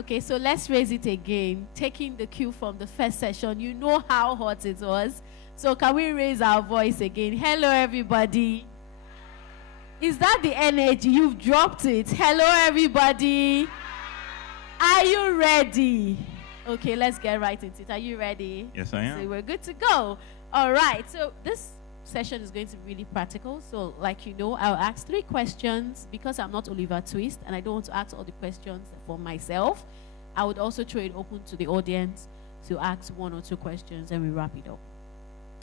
Okay, so let's raise it again. Taking the cue from the first session, you know how hot it was. So can we raise our voice again? Hello, everybody. Is that the energy? You've dropped it. Hello, everybody. Are you ready? Okay, let's get right into it. Are you ready? Yes, I am. So we're good to go. All right, so this session is going to be really practical. So like you know, I'll ask 3 questions because I'm not Oliver Twist and I don't want to ask all the questions for myself. I would also throw it open to the audience to ask 1 or 2 questions and we wrap it up.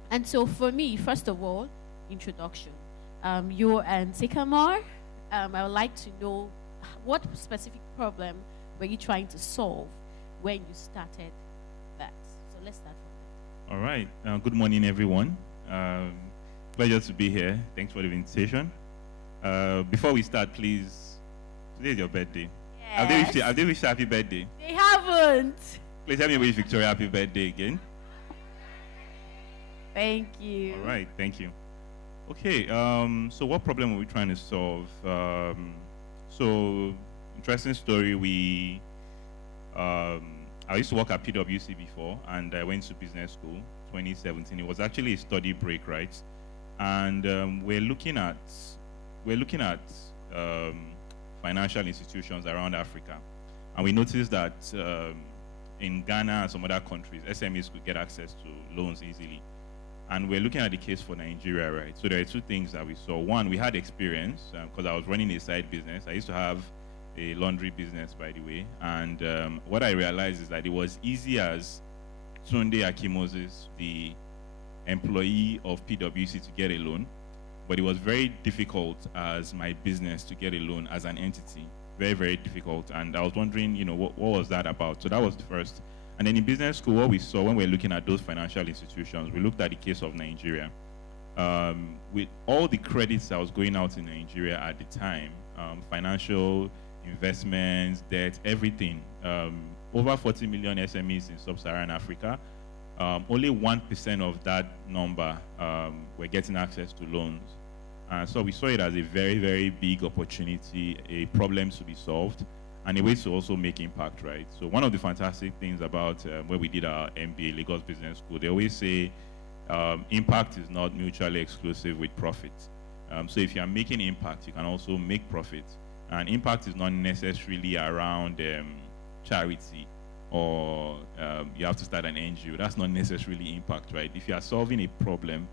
And so for me, first of all, introduction. You and Sycamore, I would like to know what specific problem were you trying to solve when you started that? So let's start from that. All right. Good morning, everyone. Pleasure to be here. Thanks for the invitation. Before we start, please, today is your birthday. Yes. Have they wished happy birthday? They haven't. Please help me wish Victoria happy birthday again. Thank you. All right. Thank you. Okay. So what problem are we trying to solve? So interesting story. I used to work at PwC before, and I went to business school 2017. It was actually a study break, right? And we're looking at financial institutions around Africa, and we noticed that in Ghana and some other countries, SMEs could get access to loans easily. And we're looking at the case for Nigeria, right? So there are 2 things that we saw. One, we had experience because I was running a side business. I used to have a laundry business, by the way. And what I realized is that it was easy as Tunde Akimoses, the employee of PwC, to get a loan. But it was very difficult as my business to get a loan as an entity. Very, very difficult. And I was wondering, what was that about? So that was the first. And then in business school, what we saw when we were looking at those financial institutions, we looked at the case of Nigeria. With all the credits that was going out in Nigeria at the time, financial investments, debt, everything, over 40 million SMEs in sub-Saharan Africa, only 1% of that number were getting access to loans. So we saw it as a very, very big opportunity, a problem to be solved, and a way to also make impact, right? So one of the fantastic things about where we did our MBA, Lagos Business School, they always say impact is not mutually exclusive with profit. So if you are making impact, you can also make profit. And impact is not necessarily around charity or you have to start an NGO. That's not necessarily impact, right? If you are solving a problem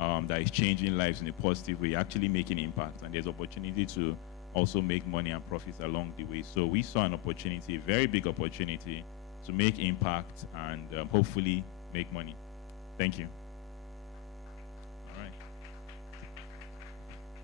that is changing lives in a positive way, you're actually making impact. And there's opportunity to also make money and profits along the way. So we saw an opportunity, a very big opportunity, to make impact and hopefully make money. Thank you. All right.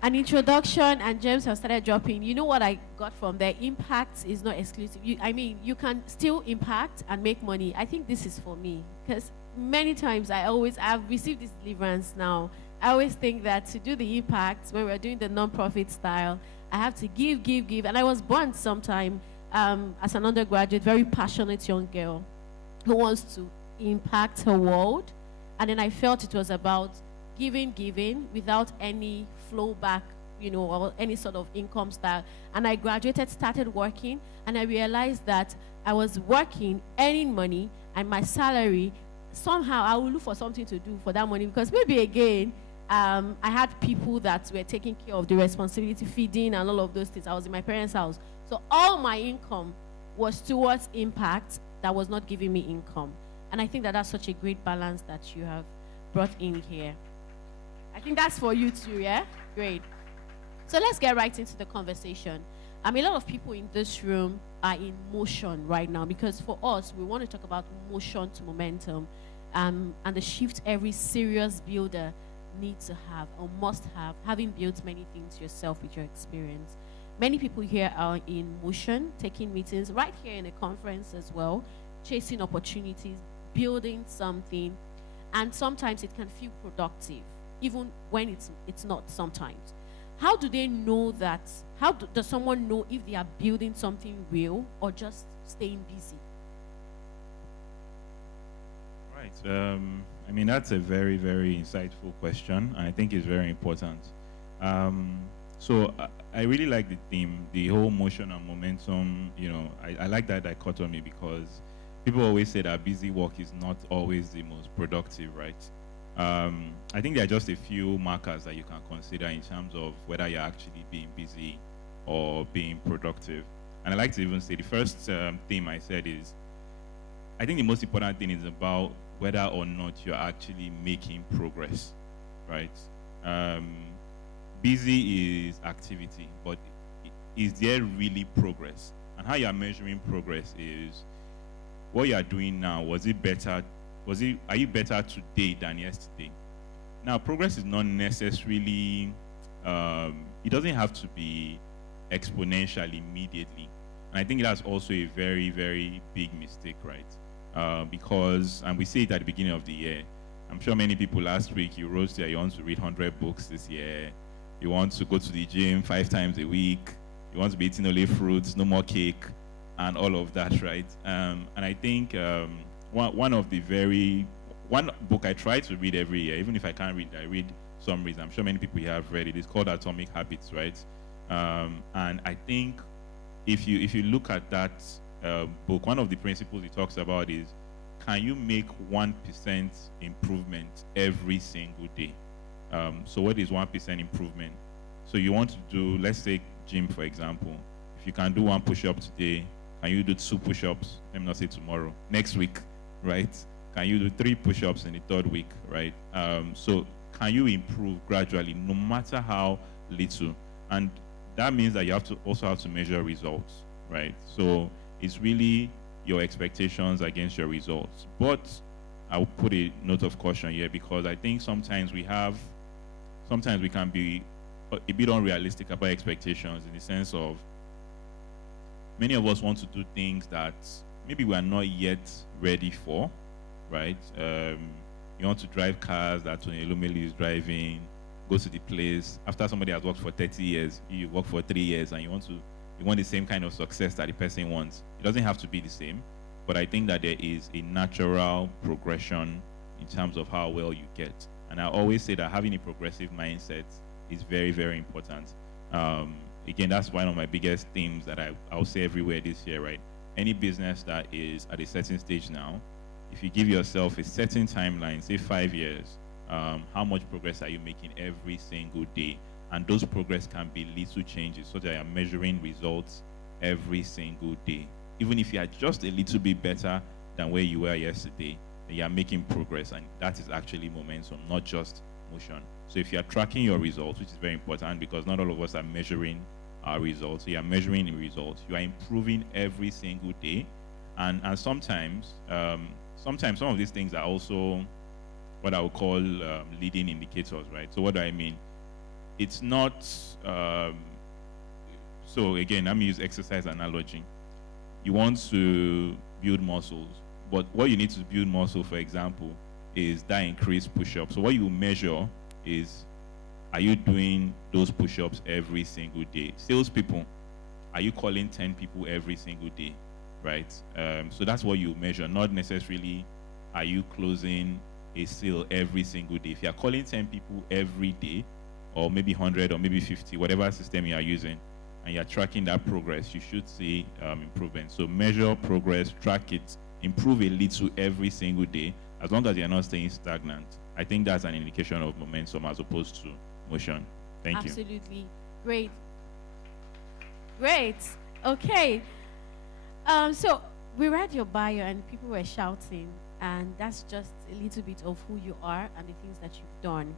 An introduction, and James have started dropping. You know what I got from there? Impact is not exclusive. You can still impact and make money. I think this is for me because many times I've received this deliverance now. I always think that to do the impact, when we're doing the non-profit style, I have to give. And I was born sometime as an undergraduate, very passionate young girl who wants to impact her world. And then I felt it was about giving without any flow back, or any sort of income style. And I graduated, started working, and I realized that I was working, earning money, and my salary, somehow I will look for something to do for that money because maybe again, I had people that were taking care of the responsibility, feeding and all of those things. I was in my parents' house. So all my income was towards impact that was not giving me income. And I think that that's such a great balance that you have brought in here. I think that's for you too, yeah? Great. So let's get right into the conversation. A lot of people in this room are in motion right now because for us, we want to talk about motion to momentum and the shift every serious builder needs to have or must have, having built many things yourself with your experience. Many people here are in motion, taking meetings right here in a conference as well, chasing opportunities, building something, and sometimes it can feel productive, even when it's not sometimes. How do they know that? How does someone know if they are building something real or just staying busy? Right. That's a very, very insightful question, and I think it's very important. So I really like the theme, the whole motion and momentum. You know, I like that dichotomy because people always say that busy work is not always the most productive, right? I think there are just a few markers that you can consider in terms of whether you're actually being busy or being productive. And I like to even say the first theme I said is, I think the most important thing is about whether or not you're actually making progress, right? Busy is activity, but is there really progress? And how you're measuring progress is what you are doing now. Are you better today than yesterday? Now, progress is not necessarily, it doesn't have to be exponential immediately. And I think that's also a very, very big mistake, right? Because, and we see it at the beginning of the year, I'm sure many people last week, you wrote there, you want to read 100 books this year, you want to go to the gym 5 times a week, you want to be eating only fruits, no more cake, and all of that, right? And I think one book I try to read every year, even if I can't read, I read summaries. I'm sure many people here have read it. It's called Atomic Habits, right? And I think if you look at that book, one of the principles it talks about is, can you make 1% improvement every single day? So what is 1% improvement? So you want to do, let's say gym, for example. If you can do 1 push-up today, can you do 2 push-ups? Let me not say tomorrow. Next week, right? Can you do 3 push-ups in the 3rd week, right? So can you improve gradually, no matter how little? And that means that you also have to measure results, right? So it's really your expectations against your results. But I'll put a note of caution here, because I think sometimes we can be a bit unrealistic about expectations, in the sense of many of us want to do things that maybe we are not yet ready for, right? You want to drive cars that Tony Elumelu is driving, go to the place. After somebody has worked for 30 years, you work for 3 years, and you want the same kind of success that the person wants. It doesn't have to be the same, but I think that there is a natural progression in terms of how well you get. And I always say that having a progressive mindset is very, very important. Again, that's one of my biggest themes that I'll say everywhere this year, right? Any business that is at a certain stage now, if you give yourself a certain timeline, say 5 years, how much progress are you making every single day? And those progress can be little changes, so that you're measuring results every single day. Even if you are just a little bit better than where you were yesterday, then you're making progress, and that is actually momentum, not just motion. So if you're tracking your results, which is very important, because not all of us are measuring our results, so you're measuring the results, you are improving every single day. And sometimes some of these things are also what I would call leading indicators, right? So what do I mean? It's not, so again, let me use exercise analogy. You want to build muscles, but what you need to build muscle, for example, is that increased push-up. So what you measure is, are you doing those push-ups every single day? Salespeople, are you calling 10 people every single day, right? So that's what you measure, not necessarily are you closing a sale every single day. If you're calling 10 people every day, or maybe 100 or maybe 50, whatever system you are using, and you're tracking that progress, you should see improvement. So measure progress, track it, improve a little every single day, as long as you're not staying stagnant. I think that's an indication of momentum as opposed to motion. Thank you. Absolutely. Great. Great. Okay. So we read your bio and people were shouting, and that's just a little bit of who you are and the things that you've done.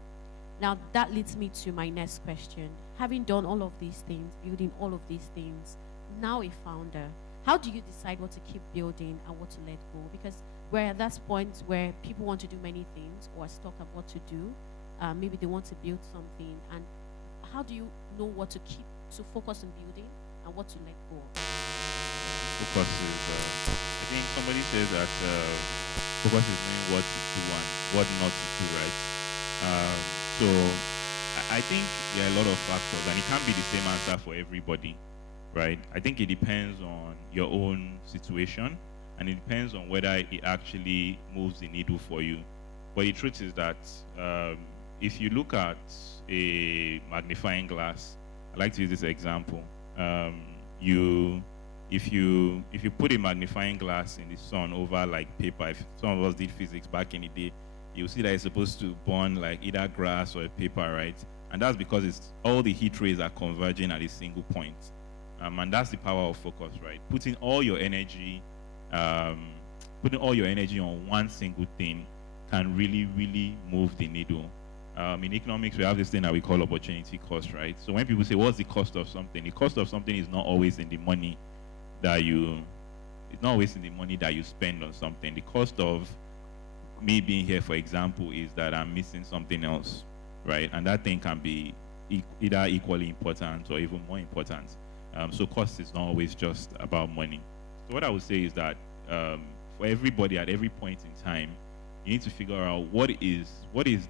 Now that leads me to my next question. Having done all of these things, building all of these things, now a founder, how do you decide what to keep building and what to let go? Because we're at that point where people want to do many things or are stuck at what to do. Maybe they want to build something, and how do you know what to keep, to focus on building and what to let go? Focus is, I think somebody says that focus is knowing what to do and what not to do, right? So I think there are a lot of factors, and it can't be the same answer for everybody, right? I think it depends on your own situation, and it depends on whether it actually moves the needle for you. But the truth is that if you look at a magnifying glass, like to use this example. You, if you put a magnifying glass in the sun over like paper, if some of us did physics back in the day, you'll see that it's supposed to burn like either grass or paper, right? And that's because it's all the heat rays are converging at a single point. And that's the power of focus, right? Putting all your energy on one single thing can really, really move the needle. In economics, we have this thing that we call opportunity cost, right? So when people say, what's the cost of something? The cost of something is not always in the money that you spend on something. The cost of me being here, for example, is that I'm missing something else, right? And that thing can be either equally important or even more important. So cost is not always just about money. So what I would say is that for everybody at every point in time, you need to figure out what is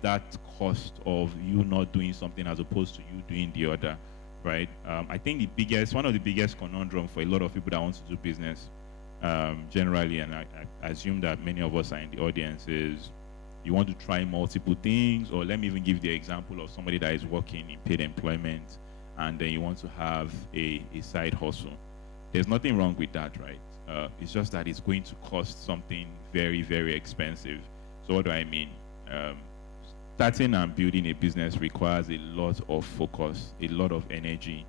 that cost of you not doing something as opposed to you doing the other, right? I think one of the biggest conundrum for a lot of people that want to do business generally, and I assume that many of us are in the audience, is you want to try multiple things, or let me even give the example of somebody that is working in paid employment and then you want to have a side hustle. There's nothing wrong with that, right? It's just that it's going to cost something very, very expensive. So what do I mean? Starting and building a business requires a lot of focus, a lot of energy.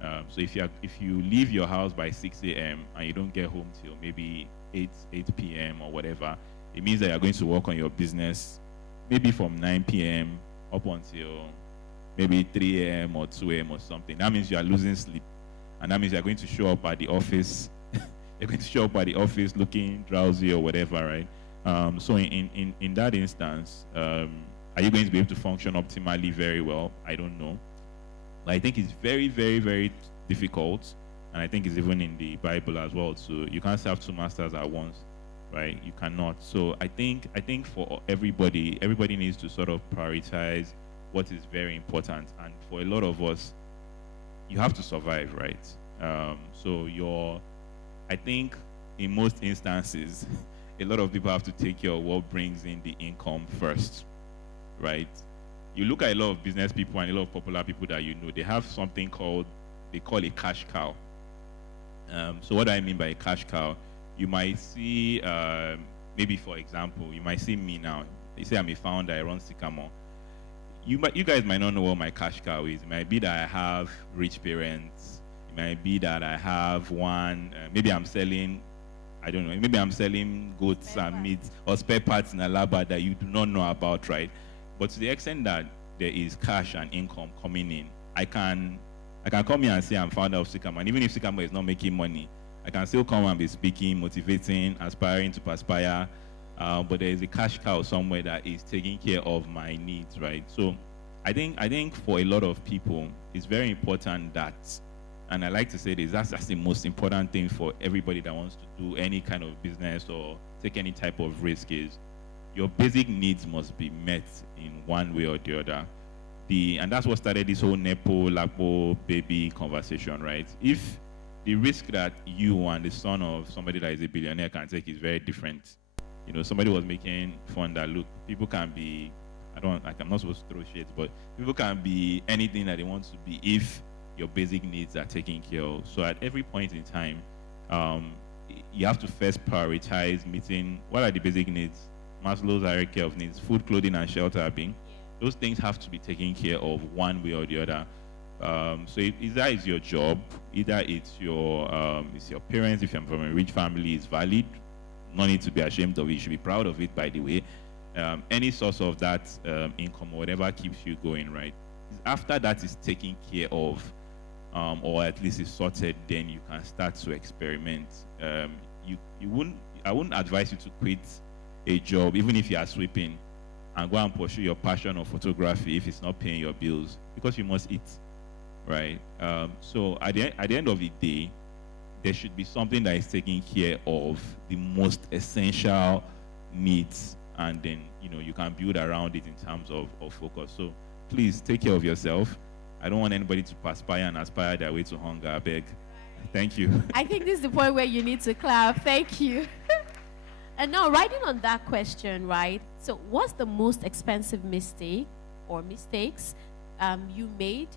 So if you leave your house by 6 a.m. and you don't get home till maybe 8 p.m. or whatever, it means that you're going to work on your business maybe from 9 p.m. up until maybe 3 a.m. or 2 a.m. or something. That means you are losing sleep. And that means you're going to show up at the office. You're going to show up at the office looking drowsy or whatever, right? So in that instance, are you going to be able to function optimally very well? I don't know. But I think it's very, very, very difficult. And I think it's even in the Bible as well. So you can't serve two masters at once, right? You cannot. So I think for everybody needs to sort of prioritize what is very important. And for a lot of us, you have to survive, right? I think in most instances, a lot of people have to take care of what brings in the income first, right? You look at a lot of business people and a lot of popular people that you know, they have something they call a cash cow. So what do I mean by a cash cow? You might see, maybe for example, you might see me now. They say I'm a founder, I run Siko. You guys might not know what my cash cow is. It might be that I have rich parents. It might be that I have one, maybe I'm selling, I don't know, maybe I'm selling goats and meat or spare parts in Alaba that you do not know about, right? But to the extent that there is cash and income coming in, I can come here and say I'm founder of Siko, and even if Siko is not making money, I can still come and be speaking, motivating, aspiring to perspire, but there is a cash cow somewhere that is taking care of my needs, right? So I think for a lot of people, it's very important that, and I like to say this, that's the most important thing for everybody that wants to do any kind of business or take any type of risk, is your basic needs must be met in one way or the other. And that's what started this whole Nepo, Lapo, baby conversation, right? If the risk that you and the son of somebody that is a billionaire can take is very different. You know, somebody was making fun that, look, people can be, I'm not supposed to throw shit, but people can be anything that they want to be if your basic needs are taken care of. So at every point in time, you have to first prioritize meeting what are the basic needs. Maslow's hierarchy of needs, food, clothing, and shelter being. Those things have to be taken care of one way or the other. So either it's your job, either it's your parents, if you're from a rich family, it's valid. No need to be ashamed of it. You should be proud of it, by the way. Any source of that income or whatever keeps you going, right? After that is taken care of, or at least is sorted, then you can start to experiment. I wouldn't advise you to quit a job, even if you are sweeping, and go and pursue your passion of photography if it's not paying your bills, because you must eat, right? So at the end of the day, there should be something that is taking care of the most essential needs, and then you can build around it in terms of focus. So please take care of yourself. I don't want anybody to perspire and aspire their way to hunger. I beg. Thank you. I think this is the point where you need to clap. Thank you. And now, riding on that question, right? So what's the most expensive mistake or mistakes you made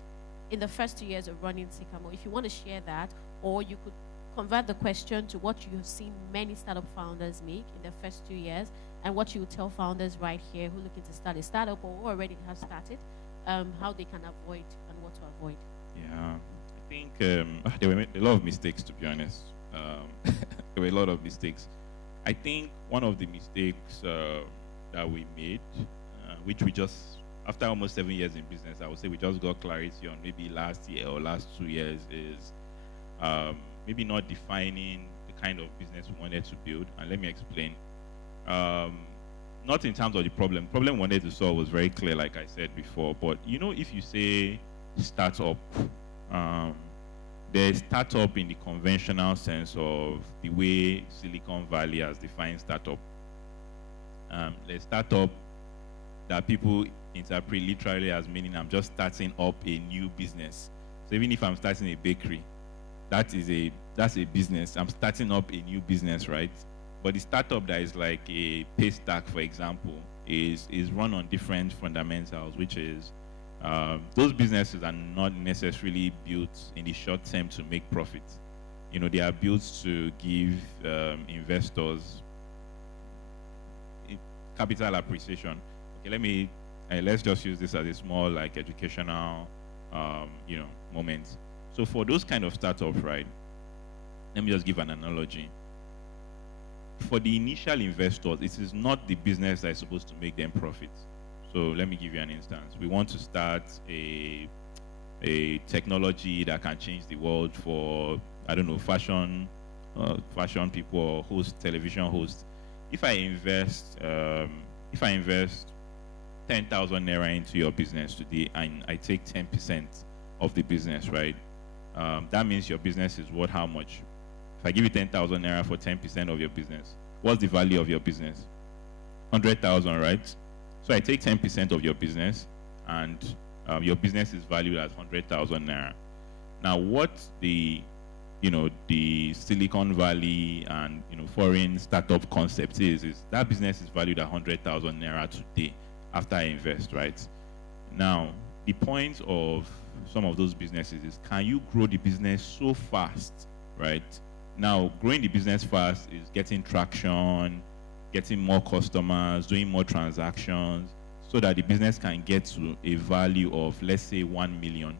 in the first 2 years of running Sycamore? If you want to share that, or you could convert the question to what you have seen many startup founders make in their first 2 years, and what you would tell founders right here who are looking to start a startup or who already have started, how they can avoid and what to avoid. Yeah, I think there were a lot of mistakes, to be honest. There were a lot of mistakes. I think one of the mistakes that we made, which we just, after almost 7 years in business, I would say we just got clarity on maybe last year or last 2 years, is maybe not defining the kind of business we wanted to build. And let me explain. Not in terms of the problem. The problem we wanted to solve was very clear, like I said before. But you know, if you say startup, there's startup in the conventional sense of the way Silicon Valley has defined startup. There's startup that people interpret literally as meaning I'm just starting up a new business. So even if I'm starting a bakery, that's a business. I'm starting up a new business, right? But the startup that is like a pay stack, for example, is run on different fundamentals, which is those businesses are not necessarily built in the short term to make profit. You know, they are built to give investors capital appreciation. Okay, let's just use this as a small like educational moment. So for those kind of startups, right? Let me just give an analogy. For the initial investors, it is not the business that is supposed to make them profit. So let me give you an instance. We want to start a technology that can change the world for, I don't know, fashion people or television hosts. If I invest 10,000 naira into your business today and I take 10% of the business, right? That means your business is worth how much? If I give you 10,000 naira for 10% of your business, what's the value of your business? 100,000, right? So I take 10% of your business, and your business is valued at 100,000 naira. Now, what the Silicon Valley and foreign startup concept is that business is valued at 100,000 naira today after I invest, right? Now, the point of some of those businesses is, can you grow the business so fast, right? Now, growing the business fast is getting traction, getting more customers, doing more transactions, so that the business can get to a value of, let's say, 1 million,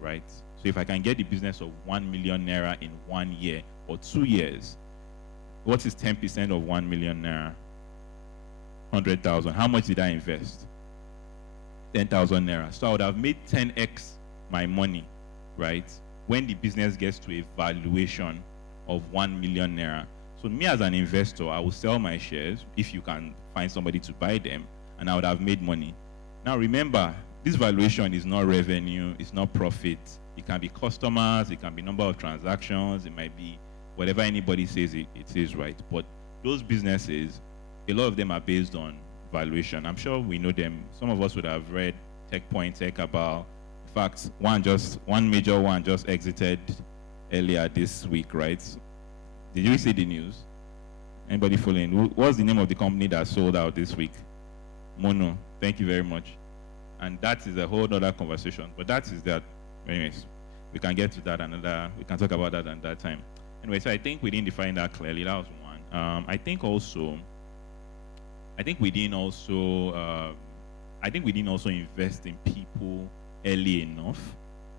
right? So if I can get the business of 1 million naira in 1 year or 2 years, what is 10% of 1 million naira? 100,000. How much did I invest? 10,000 naira. So I would have made 10x my money, right? When the business gets to a valuation of 1 million naira. So me as an investor, I will sell my shares if you can find somebody to buy them, and I would have made money. Now remember, this valuation is not revenue, it's not profit. It can be customers, it can be number of transactions, it might be whatever anybody says it is, right? But those businesses, a lot of them are based on valuation. I'm sure we know them. Some of us would have read Tech Point, Tech About. In fact, one major one just exited earlier this week, right? Did you see the news? Anybody following? What's the name of the company that sold out this week? Mono. Thank you very much. And that is a whole other conversation. But that is that. Anyways, we can get to that we can talk about that another time. Anyway, so I think we didn't define that clearly. That was one. I think we didn't also invest in people early enough,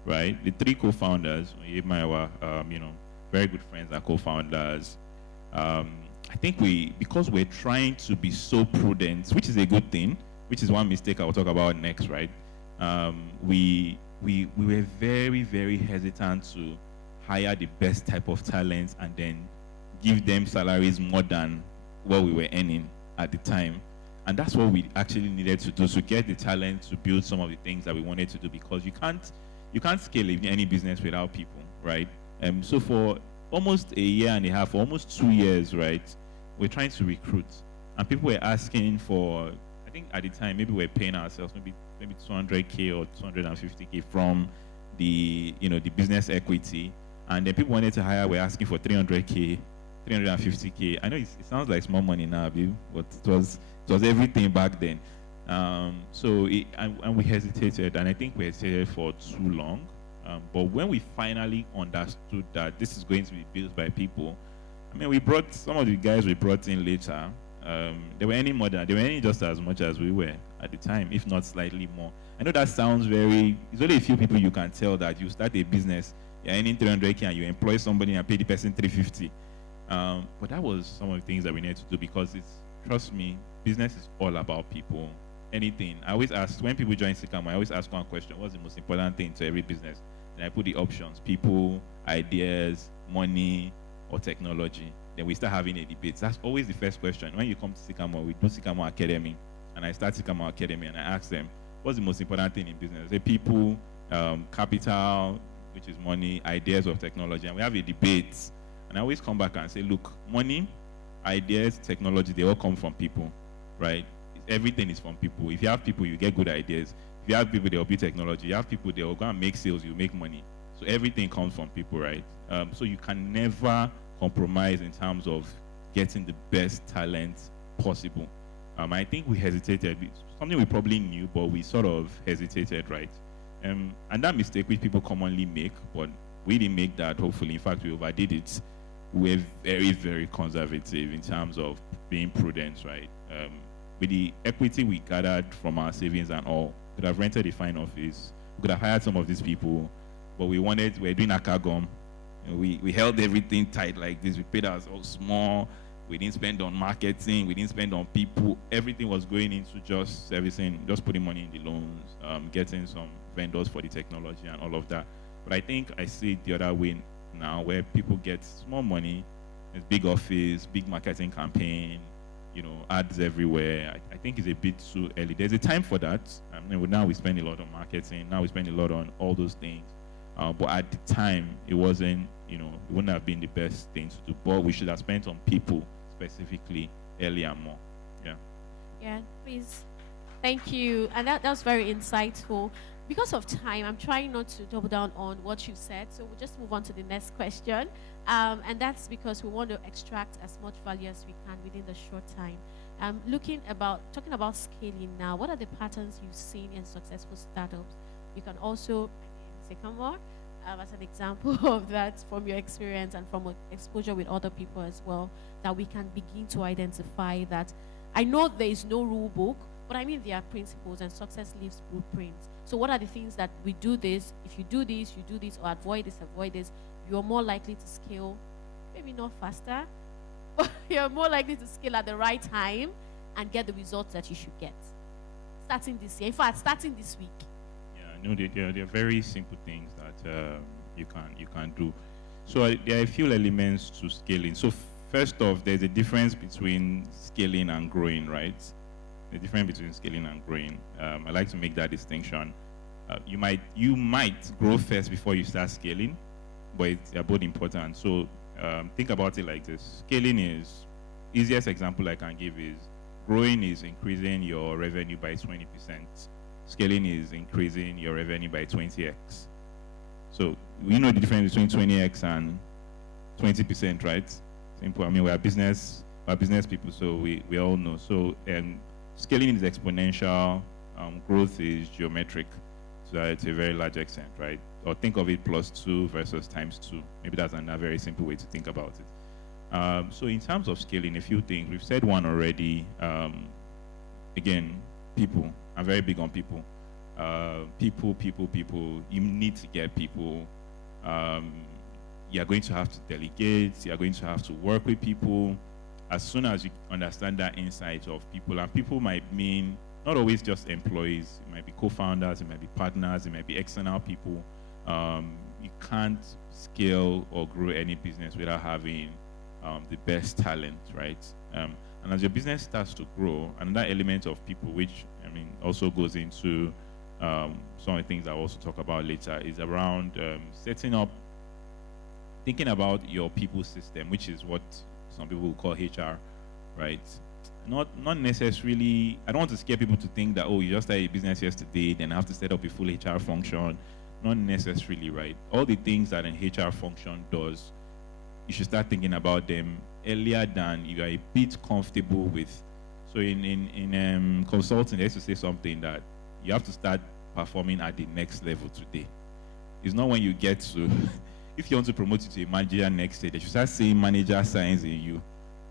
right? The three co-founders, very good friends are co-founders. I think because we're trying to be so prudent, which is a good thing, which is one mistake I will talk about next, right? We were very, very hesitant to hire the best type of talent and then give them salaries more than what we were earning at the time. And that's what we actually needed to do, to get the talent to build some of the things that we wanted to do, because you can't scale any business without people, right? So for almost a year and a half, almost 2 years, right, we're trying to recruit. And people were asking for, I think at the time, maybe we're paying ourselves maybe 200K or 250K from the business equity. And then people wanted to hire, were asking for 300K, 350K. I know it sounds like small money now, but it was everything back then. And we hesitated, and I think we hesitated for too long. But when we finally understood that this is going to be built by people, I mean, we brought some of the guys we brought in later. They were earning more than, they were earning just as much as we were at the time, if not slightly more. I know that sounds very, it's only a few people you can tell that you start a business, you're earning 300K and you employ somebody and pay the person 350. But that was some of the things that we needed to do, because it's, trust me, business is all about people. Anything. I always ask, when people join Sycamore, I always ask one question: what's the most important thing to every business? And I put the options: people, ideas, money, or technology. Then we start having a debate. That's always the first question. When you come to Sycamore, we do Sycamore Academy, and I start Sycamore Academy, and I ask them, what's the most important thing in business? They say people, capital, which is money, ideas of technology, and we have a debate. And I always come back and say, look, money, ideas, technology, they all come from people, right? Everything is from people. If you have people, you get good ideas. If you have people, they'll build technology. You have people, they'll go and make sales, you make money. So everything comes from people, right? So you can never compromise in terms of getting the best talent possible. I think we hesitated. Something we probably knew, but we sort of hesitated, right? And that mistake which people commonly make, but we didn't make that, hopefully. In fact, we overdid it. We're very, very conservative in terms of being prudent, right? With the equity we gathered from our savings and all, we could have rented a fine office, we could have hired some of these people, but we're doing a cargum. We held everything tight like this. We paid ourselves small. We didn't spend on marketing. We didn't spend on people. Everything was going into just servicing, just putting money in the loans, getting some vendors for the technology and all of that. But I think I see it the other way now, where people get small money, there's big office, big marketing campaign, ads everywhere. I think it's a bit too early. There's a time for that. Now we spend a lot on marketing. Now we spend a lot on all those things. But at the time, it wasn't, it wouldn't have been the best thing to do. But we should have spent on people specifically earlier more. Yeah. Yeah, please. Thank you. And that's very insightful. Because of time, I'm trying not to double down on what you said, so we'll just move on to the next question. And that's because we want to extract as much value as we can within the short time. Talking about scaling now, what are the patterns you've seen in successful startups? You can also, Sycamore, as an example of that from your experience and from exposure with other people as well, that we can begin to identify that. I know there is no rule book, but I mean there are principles, and success leaves blueprints. So what are the things that we do this, if you do this, or avoid this, you're more likely to scale, maybe not faster, but you're more likely to scale at the right time and get the results that you should get. Starting this year, in fact, starting this week. Yeah, no, they're very simple things that you can do. So there are a few elements to scaling. So first off, there's a difference between scaling and growing, right? The difference between scaling and growing. I like to make that distinction. You might grow first before you start scaling, but they're both important. So think about it like this. Scaling is, easiest example I can give is, growing is increasing your revenue by 20%. Scaling is increasing your revenue by 20x. So we know the difference between 20x and 20%, right? Simple. I mean, we're business people, so we all know. So scaling is exponential, growth is geometric, so it's a very large extent, right? Or think of it +2 versus ×2. Maybe that's another very simple way to think about it. So in terms of scaling, a few things. We've said one already. Again, people. I'm very big on people. People. You need to get people. You're going to have to delegate. You're going to have to work with people. As soon as you understand that insight of people, and people might mean not always just employees, it might be co-founders, it might be partners, it might be external people. You can't scale or grow any business without having the best talent, right? And as your business starts to grow, another element of people, which also goes into some of the things I'll also talk about later, is around thinking about your people system, which is what some people will call HR, right? Not necessarily, I don't want to scare people to think that, oh, you just started a business yesterday, then I have to set up a full HR function. Not necessarily, right? All the things that an HR function does, you should start thinking about them earlier than you are a bit comfortable with. So in consulting, they used to say something that you have to start performing at the next level today. It's not when you get to, if you want to promote you to a manager next year, they should start seeing manager signs in you,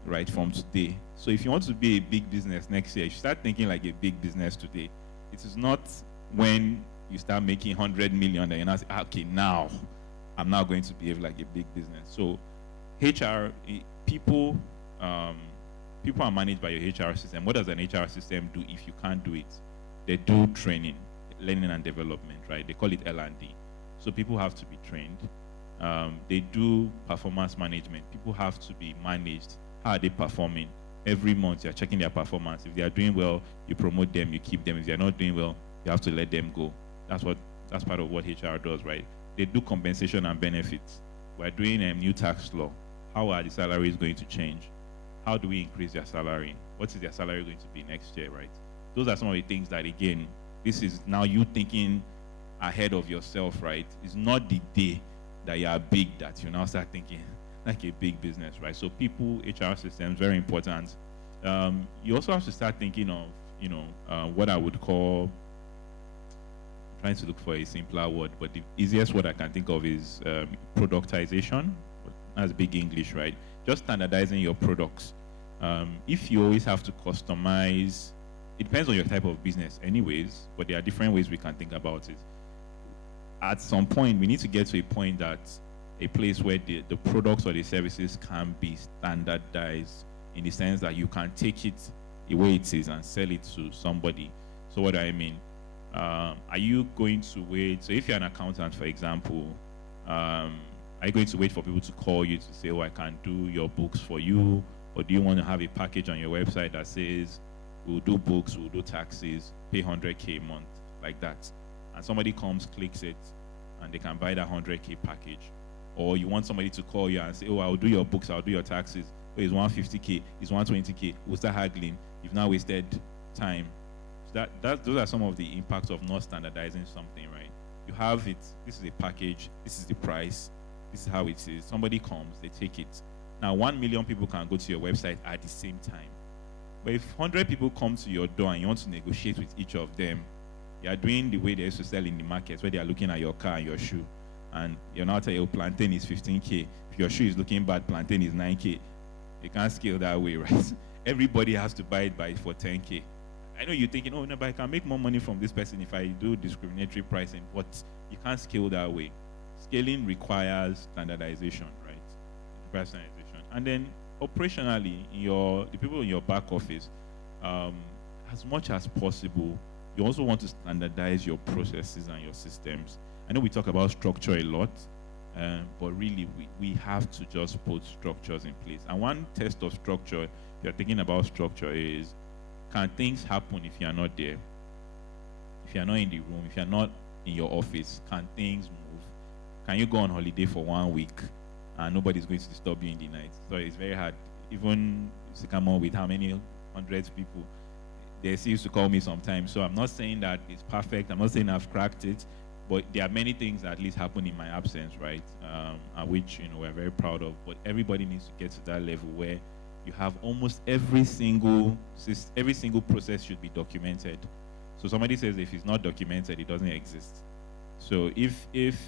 right, from today. So if you want to be a big business next year, you should start thinking like a big business today. It is not when you start making 100 million that you're not saying, okay, now I'm now going to behave like a big business. So HR, people are managed by your HR system. What does an HR system do if you can't do it? They do training, learning and development, right? They call it L&D. So people have to be trained. They do performance management. People have to be managed. How are they performing? Every month you're checking their performance. If they are doing well, you promote them, you keep them. If they're not doing well, you have to let them go. That's part of what HR does, right? They do compensation and benefits. We're doing a new tax law. How are the salaries going to change? How do we increase their salary? What is their salary going to be next year, right? Those are some of the things that, again, this is now you thinking ahead of yourself, right? It's not the day that you are big that you now start thinking like a big business, right? So people, HR systems, very important. You also have to start thinking of, what I would call, I'm trying to look for a simpler word, but the easiest word I can think of is productization. That's big English, right? Just standardizing your products. If you always have to customize, it depends on your type of business anyways, but there are different ways we can think about it. At some point, we need to get to a point that a place where the products or the services can be standardized in the sense that you can take it the way it is and sell it to somebody. So what do I mean? Are you going to wait? So if you're an accountant, for example, are you going to wait for people to call you to say, oh, I can do your books for you? Or do you want to have a package on your website that says, we'll do books, we'll do taxes, pay 100K a month, like that? And somebody comes, clicks it, and they can buy that 100K package. Or you want somebody to call you and say, oh, I'll do your books, I'll do your taxes. Oh, it's 150K, it's 120K. We'll start haggling. You've now wasted time. So those are some of the impacts of not standardizing something, right? You have it, this is a package, this is the price, this is how it is. Somebody comes, they take it. Now, 1 million people can go to your website at the same time. But if 100 people come to your door and you want to negotiate with each of them, you are doing the way they used to sell in the markets, where they are looking at your car and your shoe. And you're now telling your plantain is 15K. If your shoe is looking bad, plantain is 9K. You can't scale that way, right? Everybody has to buy it for 10K. I know you're thinking, oh, no, but I can make more money from this person if I do discriminatory pricing, but you can't scale that way. Scaling requires standardization, right? It requires standardization. And then operationally, the people in your back office, as much as possible, you also want to standardize your processes and your systems. I know we talk about structure a lot, but really we have to just put structures in place. And one test of structure, if you're thinking about structure, is can things happen if you're not there? If you're not in the room, if you're not in your office, can things move? Can you go on holiday for 1 week and nobody's going to disturb you in the night? So it's very hard. Even to come on with how many hundreds of people, they used to call me sometimes. So I'm not saying that it's perfect. I'm not saying I've cracked it. But there are many things that at least happen in my absence, right? Which we're very proud of. But everybody needs to get to that level where you have almost every single process should be documented. So somebody says if it's not documented, it doesn't exist. So if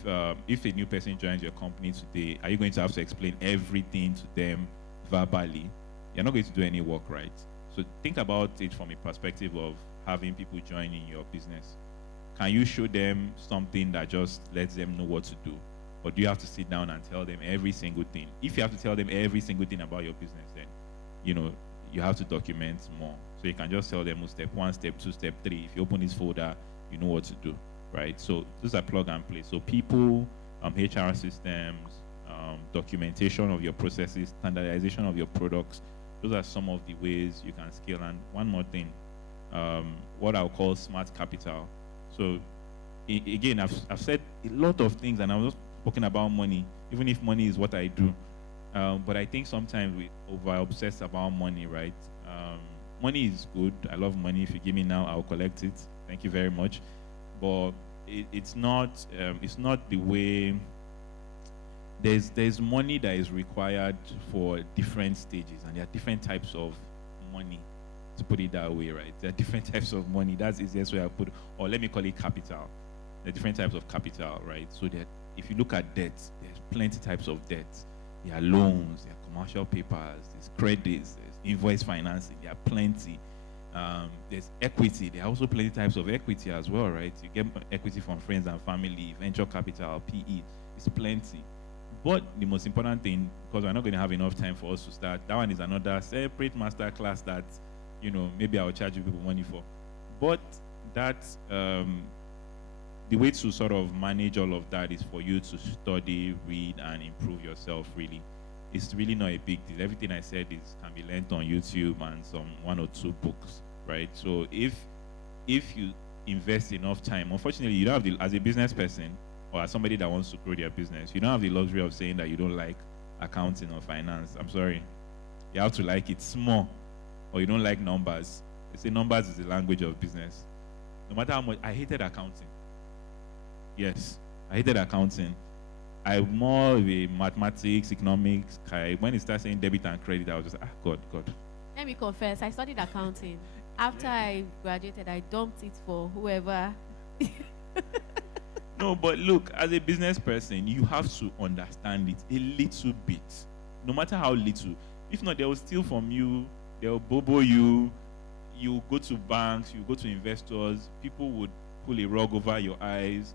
a new person joins your company today, are you going to have to explain everything to them verbally? You're not going to do any work, right? So think about it from a perspective of having people join in your business. Can you show them something that just lets them know what to do? Or do you have to sit down and tell them every single thing? If you have to tell them every single thing about your business, then, you have to document more. So you can just tell them step 1, step 2, step 3. If you open this folder, you know what to do, right? So those are plug and play. So people, HR systems, documentation of your processes, standardization of your products, those are some of the ways you can scale. And one more thing, what I'll call smart capital. So again, I've said a lot of things, and I was talking about money, even if money is what I do. But I think sometimes we over-obsess about money, right? Money is good. I love money. If you give me now, I'll collect it. Thank you very much. But it's not the way. There's money that is required for different stages, and there are different types of money, to put it that way, right? There are different types of money. That's the easiest way I put it. Or let me call it capital. There are different types of capital, right? So that if you look at debt, there's plenty types of debt. There are loans, there are commercial papers, there's credits, there's invoice financing, there are plenty. There's equity. There are also plenty types of equity as well, right? You get equity from friends and family, venture capital, PE. It's plenty. But the most important thing, because we're not going to have enough time for us to start, that one is another separate master class that, maybe I'll charge you people money for. But that, the way to sort of manage all of that is for you to study, read, and improve yourself, really. It's really not a big deal. Everything I said can be learned on YouTube and some 1 or 2 books, right? So if you invest enough time, unfortunately, you don't have as a business person or as somebody that wants to grow their business, you don't have the luxury of saying that you don't like accounting or finance. I'm sorry. You have to like it small, or you don't like numbers. They say numbers is the language of business. No matter how much, I hated accounting. Yes, I hated accounting. I'm more of a mathematics, economics. When it started saying debit and credit, I was just, God. Let me confess, I studied accounting. After I graduated, I dumped it for whoever. No, but look, as a business person, you have to understand it a little bit. No matter how little. If not, they will steal from you, they will bobo you, you go to banks, you go to investors, people would pull a rug over your eyes.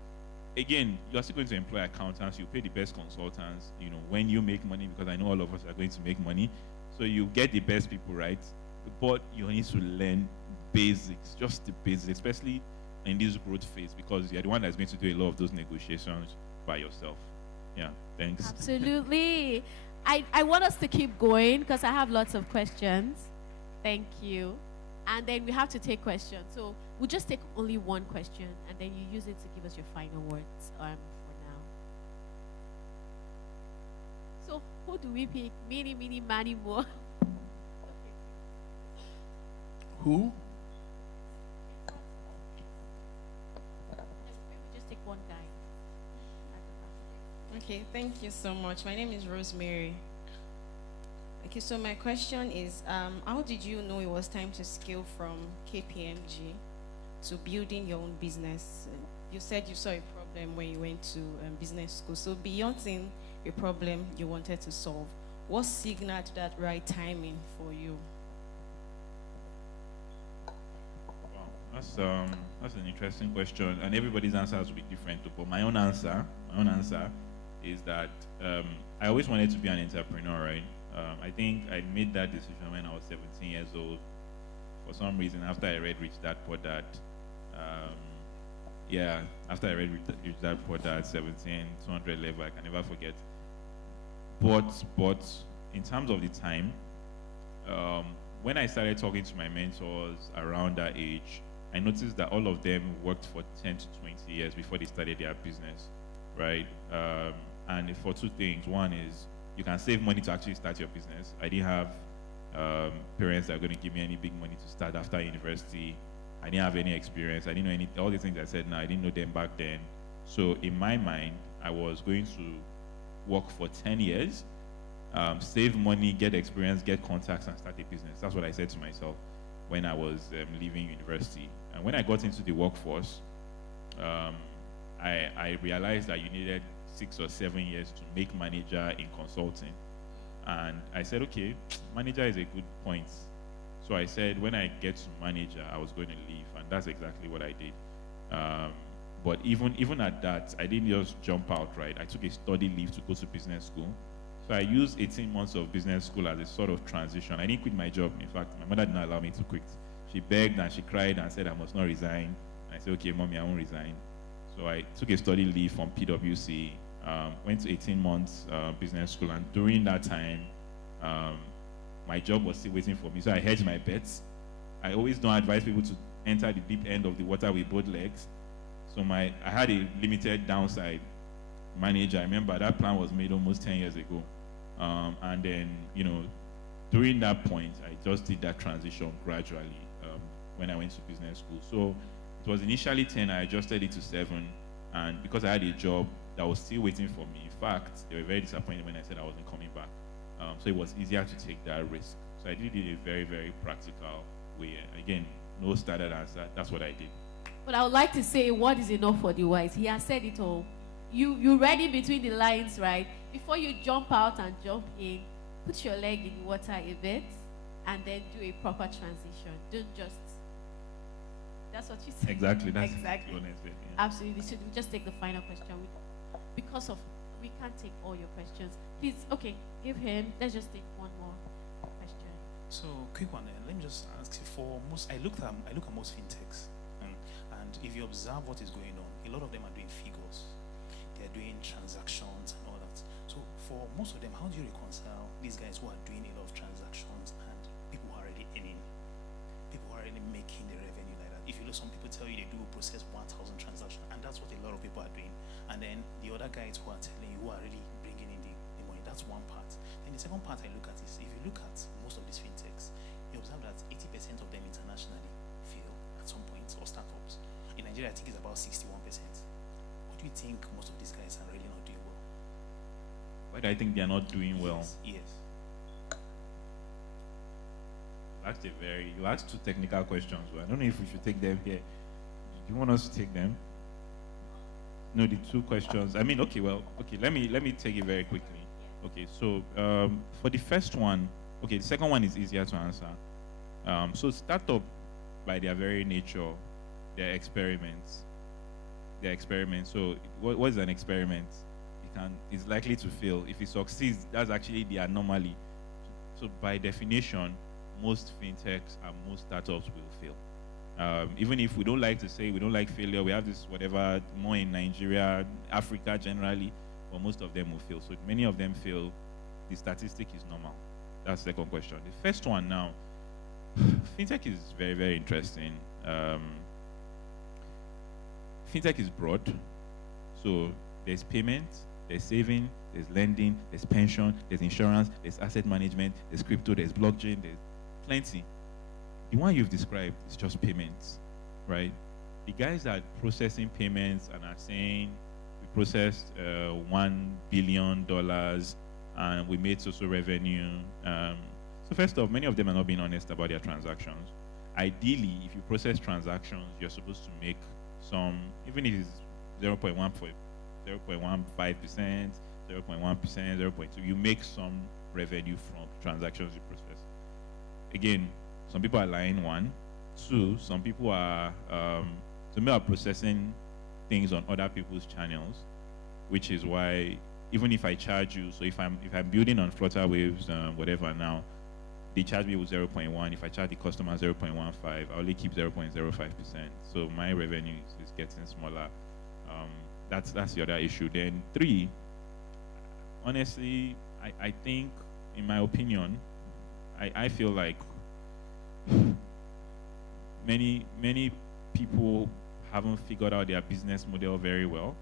Again, you are still going to employ accountants, you pay the best consultants, when you make money, because I know all of us are going to make money. So you get the best people, right? But you need to learn basics, just the basics, especially in this growth phase, because you're the one that's going to do a lot of those negotiations by yourself. Yeah, thanks. Absolutely. I want us to keep going because I have lots of questions. Thank you. And then we have to take questions. So we'll just take only one question, and then you use it to give us your final words for now. So who do we pick? Mini, Manny, more. Who? Maybe just take one guy. Okay, thank you so much. My name is Rosemary. Okay, so my question is, how did you know it was time to scale from KPMG to building your own business? You said you saw a problem when you went to business school. So beyond seeing a problem you wanted to solve, what signaled that right timing for you? Wow, that's an interesting question, and everybody's answers will be different. But my own answer is that I always wanted to be an entrepreneur, right? I think I made that decision when I was 17 years old. For some reason, after I read Rich Dad Poor Dad, after I read Rich Dad Poor Dad, 17, 200 level, I can never forget. But in terms of the time, when I started talking to my mentors around that age, I noticed that all of them worked for 10 to 20 years before they started their business, right? And for 2 things. One is you can save money to actually start your business. I didn't have parents that are going to give me any big money to start after university. I didn't have any experience. I didn't know all the things I said now, I didn't know them back then. So in my mind, I was going to work for 10 years, save money, get experience, get contacts, and start a business. That's what I said to myself when I was leaving university. And when I got into the workforce, I realized that you needed 6 or 7 years to make manager in consulting. And I said, okay, manager is a good point. So I said, when I get to manager, I was going to leave. And that's exactly what I did. But even at that, I didn't just jump out, right? I took a study leave to go to business school. So I used 18 months of business school as a sort of transition. I didn't quit my job. In fact, my mother did not allow me to quit. She begged and she cried and said I must not resign. I said, okay, mommy, I won't resign. So I took a study leave from PwC, went to 18 months business school, and during that time, my job was still waiting for me. So I hedged my bets. I always don't advise people to enter the deep end of the water with both legs. So I had a limited downside manager. I remember that plan was made almost 10 years ago. And then, during that point, I just did that transition gradually when I went to business school. So it was initially 10, I adjusted it to 7. And because I had a job that was still waiting for me, in fact, they were very disappointed when I said I wasn't coming back. So it was easier to take that risk. So I did it in a very, very practical way. Again, no standard answer. That's what I did. But I would like to say, what is enough for the wise? He has said it all. You read it between the lines, right? Before you jump out and jump in, put your leg in the water a bit, and then do a proper transition. Don't just. That's what you said. Exactly. That's exactly. honest, yeah. Absolutely. Should we just take the final question? Because of we can't take all your questions. Please, okay, give him. Let's just take one more question. So, quick one. Let me just ask you. For most, I look at most fintechs, and if you observe what is going on, a lot of them are doing figures. They are doing transactions and all that. So, for most of them, how do you reconcile these guys who are doing a lot of transactions and people who are already earning, people who are already making the revenue like that? If you look, some people tell you they do process 1,000 transactions, and that's what a lot of people are doing. And then the other guys who are telling you, who are really bringing in the money, that's one part. Then the second part I look at is, if you look at most of these fintechs, you observe that 80% of them internationally fail at some point, or startups. In Nigeria, I think it's about 61%. What do you think most of these guys are really not doing well? Why do I think they are not doing well? Yes. You asked two technical questions. Well, I don't know if we should take them here. Do you want us to take them? No, the two questions. I mean, okay. Let me take it very quickly. Okay, so for the first one, okay, the second one is easier to answer. So startup, by their very nature, they're experiments. They're experiments. So what is an experiment? It's likely to fail. If it succeeds, that's actually the anomaly. So by definition, most fintechs and most startups will fail. Even if we don't like to say we don't like failure, we have this whatever more in Nigeria, Africa generally, but most of them will fail. So many of them fail. The statistic is normal. That's the second question. The first one now, fintech is very, very interesting. Fintech is broad. So there's payment, there's saving, there's lending, there's pension, there's insurance, there's asset management, there's crypto, there's blockchain, there's plenty. The one you've described is just payments, right? The guys that are processing payments and are saying we processed $1 billion and we made social revenue. So first off, many of them are not being honest about their transactions. Ideally, if you process transactions, you're supposed to make some, even if it's 0.15%, 0.1%, 0.2%, you make some revenue from transactions you process. Again, some people are lying, one. Two, some people are processing things on other people's channels, which is why even if I charge you, so if I'm building on Flutter Waves, whatever now, they charge me with 0.1. If I charge the customer 0.15, I only keep 0.05%. So my revenue is getting smaller. That's the other issue. Then three, honestly, I think, in my opinion, I feel like many people haven't figured out their business model very well.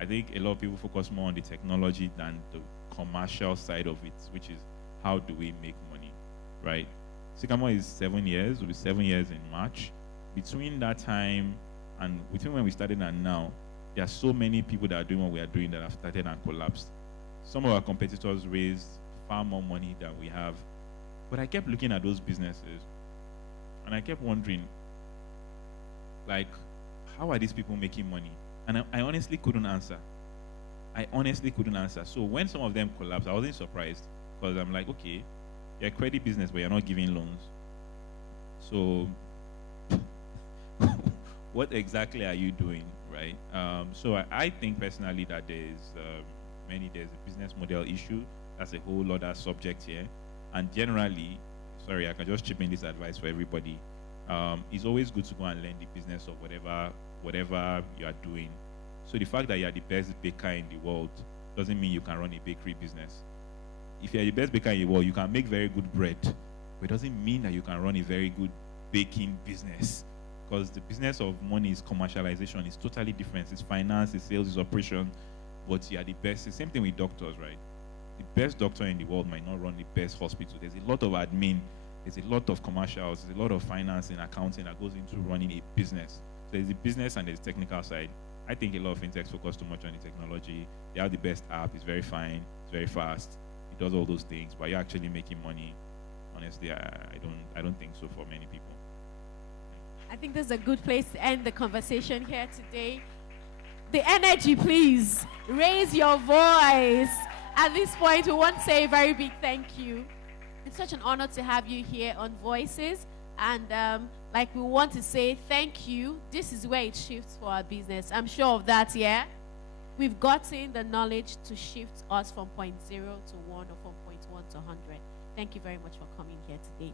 I think a lot of people focus more on the technology than the commercial side of it, which is how do we make money, right? Sycamore is 7 years. Will be 7 years in March. Between that time and between when we started and now, there are so many people that are doing what we are doing that have started and collapsed. Some of our competitors raised far more money than we have. But I kept looking at those businesses and I kept wondering, like, how are these people making money? And I honestly couldn't answer. So when some of them collapsed, I wasn't surprised because I'm like, okay, you're a credit business, but you're not giving loans. So what exactly are you doing, right? So I think personally that there's a business model issue. That's a whole other subject here. And generally, sorry, I can just chip in this advice for everybody. It's always good to go and learn the business of whatever you are doing. So the fact that you are the best baker in the world doesn't mean you can run a bakery business. If you are the best baker in the world, you can make very good bread, but it doesn't mean that you can run a very good baking business. Because the business of money is commercialization. It's totally different. It's finance, it's sales, it's operation, but you are the best. It's the same thing with doctors, right? The best doctor in the world might not run the best hospital. There's a lot of admin, there's a lot of commercials, there's a lot of finance and accounting that goes into running a business. So there's the business and there's the technical side. I think a lot of fintechs focus too much on the technology. They have the best app, it's very fine, it's very fast, it does all those things, but you're actually making money. Honestly, I don't think so for many people. I think this is a good place to end the conversation here today. The energy, please. Raise your voice. At this point, we want to say a very big thank you. It's such an honor to have you here on Voices. And like we want to say thank you. This is where it shifts for our business. I'm sure of that, yeah? We've gotten the knowledge to shift us from 0.0 to 1 or from 0.1 to 100. Thank you very much for coming here today.